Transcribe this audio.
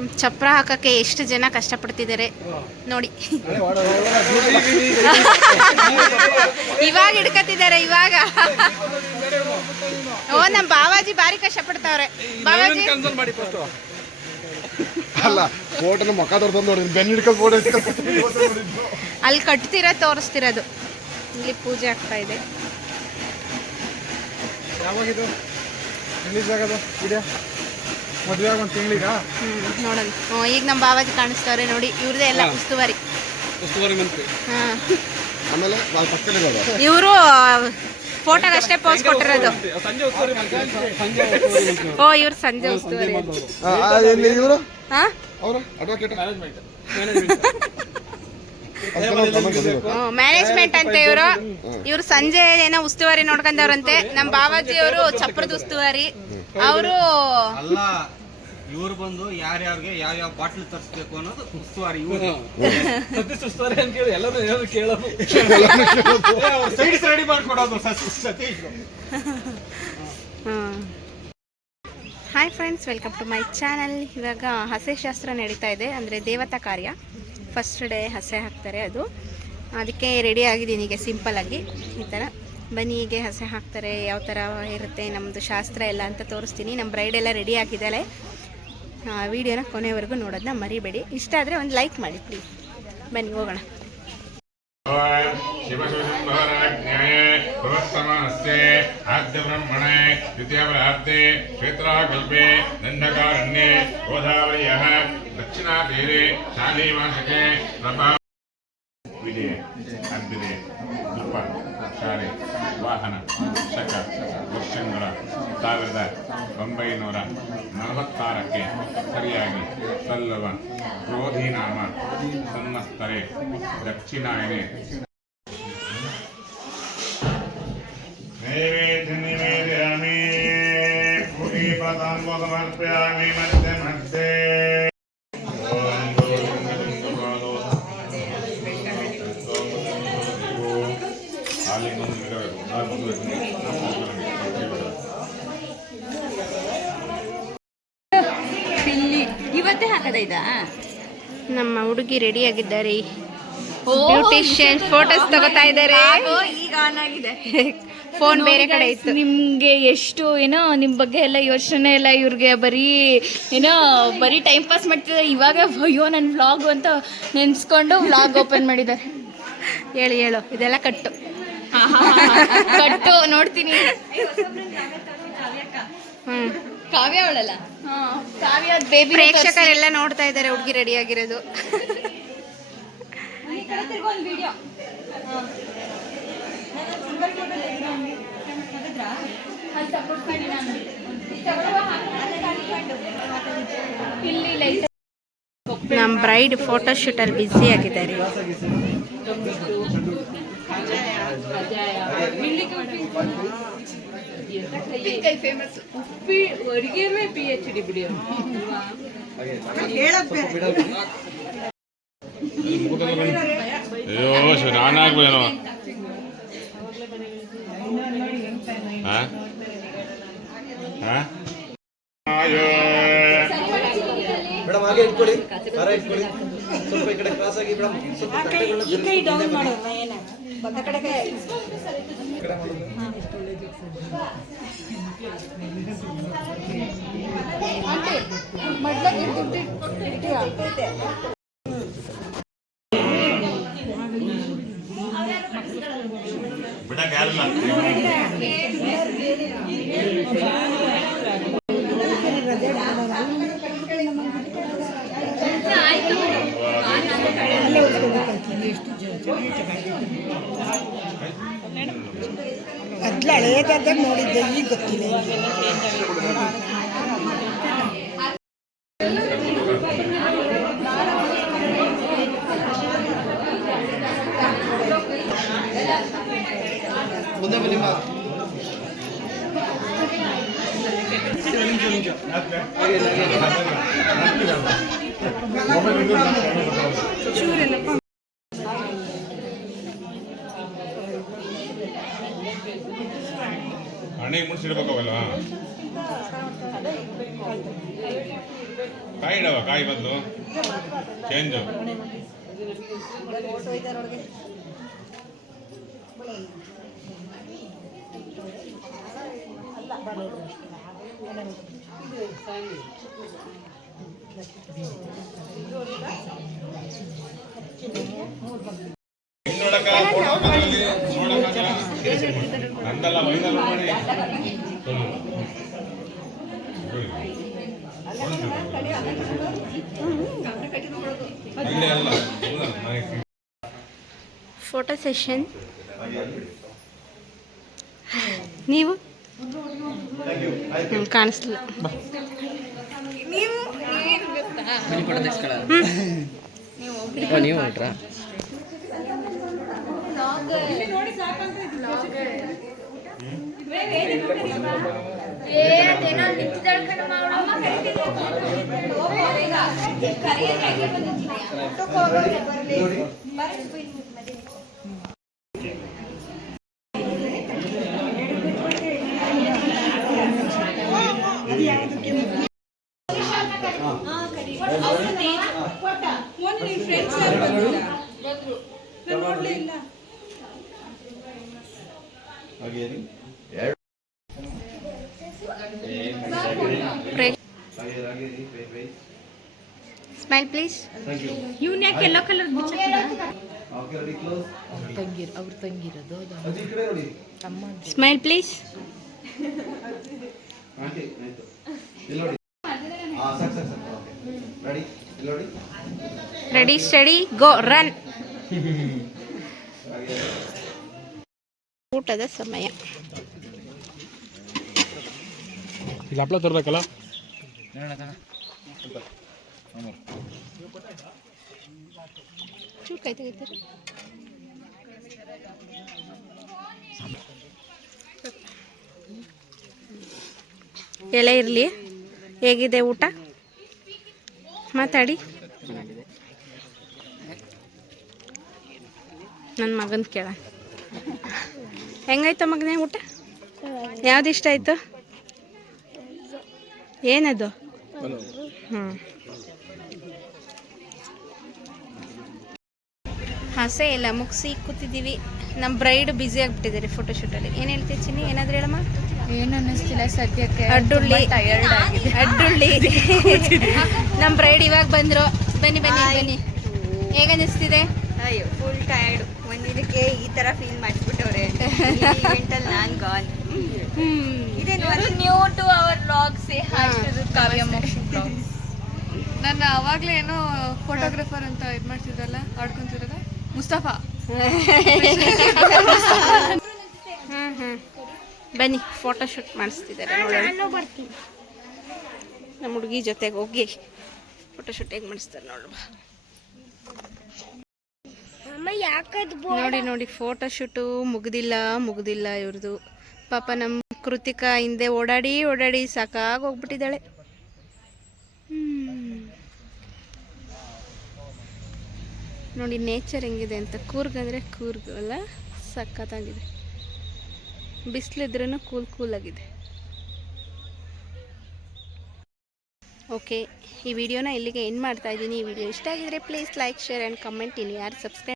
ನಮ್ಮ ಚಪ್ರ ಹಾಕಕ್ಕೆ ಎಷ್ಟು ಜನ ಕಷ್ಟಪಡ್ತಿದ್ದಾರೆ ನೋಡಿ. ಇವಾಗ ಹಿಡ್ಕತ್ತಿದ್ದಾರೆ ಇವಾಗ. ಓ ನಮ್ಮ ಬಾವಾಜಿ ಭಾರಿ ಕಷ್ಟಪಡ್ತಾವ್ರೆ. ಬಾವಾಜಿ? ಅಲ್ಲ ಫೋಟೋನ ಮಕ್ಕ ತೊಡ್ದು ನೋಡಿ ಬೆನ್ನ ಹಿಡ್ಕೊಂಡು ಫೋಟೋ ಅಲ್ಲಿ ಕಟ್ತಿರ ತೋರಿಸ್ತಿರೋದು? ಇಲ್ಲಿ ಪೂಜೆ ಆಗ್ತಾ ಇದೆ. ಯಾವಾಗಿದು ರಿಲೀಸ್ ಆಗೋದು ವಿಡಿಯೋ ಮದುವೆ ಆಗ ಒಂದು ತಿಂಗಳಿಗ ನೋಡೋಣ. ಹ್ಞೂ ಈಗ ನಮ್ಮ ಬಾವಾಜಿ ಕಾಣಿಸ್ತಾರೆ ನೋಡಿ ಇವ್ರದೇ ಎಲ್ಲ ಉಸ್ತುವಾರಿ. ಉಸ್ತುವಾರಿ ಮಂತ್ರಿ. ಹಾಂ. ಆಮೇಲೆ ಪಕ್ಕದಲ್ಲಿ ಇವರು ಫೋಟೋಗಷ್ಟೇ ಪೋಸ್ ಕೊಟ್ಟಿರೋದು. ಸಂಜೆ ಉಸ್ತುವಾರಿ ಮಂತ್ರಿ. ಸಂಜೆ ಉಸ್ತುವಾರಿ ಮಂತ್ರಿ ಓ ಇವ್ರು ಸಂಜೆ ಉಸ್ತುವಾರಿ. ಎಲ್ಲಿ ಇವರು? ಹಾ? ಅವರು? ಅಡ್ವೊಕೇಟ್ ಮ್ಯಾನೇಜ್ಮೆಂಟ್ ಮ್ಯಾನೇಜ್ಮೆಂಟ್ ಮ್ಯಾನೇಜ್ಮೆಂಟ್ ಅಂತ ಇವರು. ಇವ್ರು ಸಂಜೆ ಏನೋ ಉಸ್ತುವಾರಿ ನೋಡ್ಕೊಂಡವ್ರಂತೆ. ನಮ್ಮ ಬಾವಾಜಿ ಅವರು ಚಪ್ರದ ಉಸ್ತುವಾರಿ ಅವರು ಅಲ್ಲ ಇವ್ರು ಬಂದು ಯಾರ್ಯಾರಿಗೆ ಯಾವ ಯಾವ ಬಾಟ್ಲ್ ತರಿಸ್ಬೇಕು ಅನ್ನೋದು ಉಸ್ತುವಾರಿ ಇವ್ರು. ಸತೀಶ್ ಉಸ್ತುವಾರಿ ಅಂತ ಕೇಳಿ ಎಲ್ಲರೂ ಏನಾದ್ರು ಕೇಳೋದು. Sides ready ಮಾಡ್ಕೊಡೋದು Satish hi friends welcome to my channel ಇವಾಗ ಹಸೆ ಶಾಸ್ತ್ರ ನಡೀತಾ ಇದೆ ಅಂದರೆ ದೇವತಾ ಕಾರ್ಯ. ಫಸ್ಟ್ ಡೇ ಹಸೆ ಹಾಕ್ತಾರೆ ಅದು. ಅದಕ್ಕೆ ರೆಡಿ ಆಗಿದ್ದೀನಿ ಈಗ ಸಿಂಪಲಾಗಿ ಈ ಥರ ಬನ್ನಿ ಹೀಗೆ ಹಸೆ ಹಾಕ್ತಾರೆ ಯಾವ ಥರ ಇರುತ್ತೆ ನಮ್ಮದು ಶಾಸ್ತ್ರ ಎಲ್ಲ ಅಂತ ತೋರಿಸ್ತೀನಿ. ನಮ್ಮ ಬ್ರೈಡ್ ಎಲ್ಲ ರೆಡಿ ಆಗಿದ್ದಾಳೆ. ವಿಡಿಯೋನ ಕೊನೆವರೆಗೂ ನೋಡೋದನ್ನ ಮರಿಬೇಡಿ. ಇಷ್ಟ ಆದರೆ ಒಂದು ಲೈಕ್ ಮಾಡಿ ಪ್ಲೀಸ್ ಬನ್ನಿ, ಹೋಗೋಣ. ಆದ್ಯಬ್ರಹ್ಮಣೆ ದ್ವಿತೀಯಪರಾರ್ತೆ ಕ್ಷೇತ್ರಾಕಲ್ಪೆ, ದಂಡಕಾರಣ್ಯೆ ಗೋದಾವರಿಯ ದಕ್ಷಿಣಾತೀರೆ ಶಾಲೀವಾಂಶಕೆ ಪ್ರಭಾ ವಿದೆ ಅಗ್ನಿದೆ ಶಾಲೆ ವಾಹನ, ಶಕ, ವರ್ಷಗಳ ಸಾವಿರದ ಒಂಬೈನೂರ ನಲವತ್ತಾರಕ್ಕೆ ಸರಿಯಾಗಿ ಸಲ್ಲುವ ಕ್ರೋಧಿನಾಮ ಸನ್ನಸ್ತರೆ ದಕ್ಷಿಣಾಯನೆ ನೈವೇದ್ಯ ನಿವೇದಯಾಮಿ ಪುರೀಪತಾಂಬ ಸಮರ್ಪಯಾಮಿ ಮಧ್ಯೆ ಮಧ್ಯೆ ಓಂ ಇವತ್ತೇ ಇದ ನಮ್ಮ ಹುಡುಗಿ ರೆಡಿ ಆಗಿದ್ದಾರೆ. ಬ್ಯೂಟಿಷಿಯನ್ ಫೋಟೋಸ್ ತಗೋತಾ ಇದ್ದಾರೆ. ಈಗ ಆನ್ ಆಗಿದೆ. ಫೋನ್ ಬೇರೆ ಕಡೆ ಇತ್ತು. ನಿಮ್ಗೆ ಎಷ್ಟು ಏನೋ ನಿಮ್ ಬಗ್ಗೆ ಎಲ್ಲ ಯೋಚನೆ ಎಲ್ಲ ಇವ್ರಿಗೆ ಬರೀ ಏನೋ ಬರೀ ಟೈಮ್ ಪಾಸ್ ಮಾಡ್ತಿದ್ದಾರೆ. ಇವಾಗ ಅಯ್ಯೋ ನನ್ನ ವ್ಲಾಗ್ ಅಂತ ನೆನ್ಸ್ಕೊಂಡು ವ್ಲಾಗ್ ಓಪನ್ ಮಾಡಿದ್ದಾರೆ. ಹೇಳಿ ಹೇಳು. ಇದೆಲ್ಲ ಕಟ್ಟು. ಕಟ್ಟು ನೋಡ್ತೀನಿ. ಹ್ಮ್. ಕಾವ್ಯ ಅವಳಲ್ಲ? ಕಾವ್ಯ ಬೇಬಿ ಪ್ರೇಕ್ಷಕರೆಲ್ಲ ನೋಡ್ತಾ ಇದ್ದಾರೆ ಹುಡುಗಿ ರೆಡಿ ಆಗಿರೋದು. ಇಲ್ಲಿ ಲೈಟ್ ನಮ್ಮ ಬ್ರೈಡ್ ಫೋಟೋ ಶೂಟ್ ಅಲ್ಲಿ ಬ್ಯುಸಿ ಆಗಿದ್ದಾರೆ ಅಯ್ಯೋ ಶಿವ ನಾನಾಗ್ಬೇನೋ. ಹಾ? ಹಾ? ಅಯ್ಯೋ. ಮೇಡಮ್ ಹಾಗೆ ಇಟ್ಕೊಳ್ಳಿ. ಸರ ಇಟ್ಕೊಳ್ಳಿ. ಸ್ವಲ್ಪ ಈ ಕಡೆ ಕ್ರಾಸ್ ಆಗಿ ಮೇಡಮ್ ಸ್ವಲ್ಪ ತಟ್ಟೆಗಳನ್ನ. ಈ ಕಡೆ ಮಾಡೋದು. ಬಿಡಕ್ಕೆ ಯಾರಿಲ್ಲ ಮೊದ್ಲು ಹಳೇದಾದಾಗ ನೋಡಿದ್ದೆ ಈಗ ಗೊತ್ತಿಲ್ಲ ಮುಂದೆ ಹಣೆಗೆ ಮುಡ್ಸಿಡ್ಬೇಕವಲ್ಲ ಕಾಯಿ ಇಡವ ಕಾಯಿ ಬದಲು ಚೇಂಜ್ ನೋಡಕ್ಕ ನೋಡಕ್ಕ ಸೆಷನ್ ನೀವು? ಮಾಡಿ ನೀವು ಅಲ್ಲ ಇಲ್ಲ, ನನಗೆ ಫೋಟೋ ಸೆಷನ್ ನೋಡ್ಲೇ ಹ್ಮ್, ಸ್ಮೈಲ್ ಪ್ಲೀಸ್ ಇವನ್ ಯಾಕೆ yellow colour smile please ready steady go run ಊಟದ ಸಮಯ. ಇಲ್ಲಿ ಹಪ್ಪಳ ತರಬೇಕಲ್ಲ? ಎಲೆ ಇರಲಿ. ಹೇಗಿದೆ ಊಟ? ಮಾತಾಡಿ. ನನ್ನ ಮಗನ ಕೇಳ. ಹೆಂಗಾಯ್ತು ಮಗನೇ ಊಟ? ಯಾವ್ದು ಇಷ್ಟ ಆಯ್ತು? ಏನದು? ಹಸೆ ಇಲ್ಲ ಮುಗಿಸಿ ಕೂತಿದ್ದೀವಿ. ನಮ್ಮ ಬ್ರೈಡ್ ಬ್ಯುಸಿ ಆಗಿಬಿಟ್ಟಿದ್ದಾರೆ ಫೋಟೋಶೂಟಲ್ಲಿ ಏನು ಹೇಳ್ತೀವಿ ಚಿನ್ನಿ? ಏನಾದ್ರು ಹೇಳಮ್ಮ? ಏನು ಅನ್ನಿಸ್ತಿಲ್ಲ ಸದ್ಯಕ್ಕೆ. ಅಡ್ಡುಳ್ಳಿ. ಅಡ್ಡುಳ್ಳಿ. ನಮ್ಮ ಬ್ರೈಡ್ ಇವಾಗ ಬಂದರು. ಬನ್ನಿ ಬನ್ನಿ ಬನ್ನಿ. ಹೇಗೆ ಅನ್ನಿಸ್ತಿದೆ? ಅಯ್ಯೋ ಫುಲ್ ಟಯರ್ಡ್ ಒಂದಿನಕ್ಕೆ ಈ ಥರ ಫೀಲ್ ಮಾಡಿಸ್ಬಿಟ್ಟವ್ರೆ. ಹ್ಞೂ ನಾನು gone new to our blog say hi to Kavya Mokshi blog ನನ್ನ ಅವಾಗ್ಲೇ ಏನೋ ಫೋಟೋಗ್ರಾಫರ್ ಅಂತ ಇದು ಮಾಡ್ತಿದ್ರಲ್ಲ ಆಡ್ಕೊಂತಿರಲ್ಲ ಮುಸ್ತಫಾ. ಹ್ಞೂ ಹ್ಞೂ ಬನ್ನಿ ಫೋಟೋ ಶೂಟ್ ಮಾಡಿಸ್ತಿದ್ದಾರೆ ನೋಡೋಣ ನಮ್ಮ ಹುಡುಗಿ ಜೊತೆಗೆ ಹೋಗಿ ಫೋಟೋ ಶೂಟ್ ಹೇಗೆ ಮಾಡಿಸ್ತಾರೆ ನೋಡುವ ನೋಡಿ ನೋಡಿ ಫೋಟೋ ಶೂಟು ಮುಗ್ದಿಲ್ಲ ಮುಗ್ದಿಲ್ಲ ಇವ್ರದ್ದು ಪಾಪ ನಮ್ಮ ಕೃತಿಕಾ ಹಿಂದೆ ಓಡಾಡಿ ಓಡಾಡಿ ಸಾಕಾಗಿ ಹೋಗ್ಬಿಟ್ಟಿದ್ದಾಳೆ. ನೋಡಿ ನೇಚರ್ ಹೆಂಗಿದೆ ಅಂತ. ಕೂರ್ಗ್ ಅಂದರೆ ಕೂರ್ಗ್ ಅಲ್ಲ, ಸಖತ್ತಾಗಿದೆ. ಬಿಸಿಲಿದ್ರೂ ಕೂಲ್ ಕೂಲಾಗಿದೆ. ಓಕೆ ಈ ವಿಡಿಯೋನ ಇಲ್ಲಿಗೆ ಏನು ಮಾಡ್ತಾ ಇದ್ದೀನಿ. ಈ ವಿಡಿಯೋ ಇಷ್ಟ ಆಗಿದ್ರೆ please like share and comment ಇನ್ನು ಯಾರು ಸಬ್ಸ್ಕ್ರೈಬ್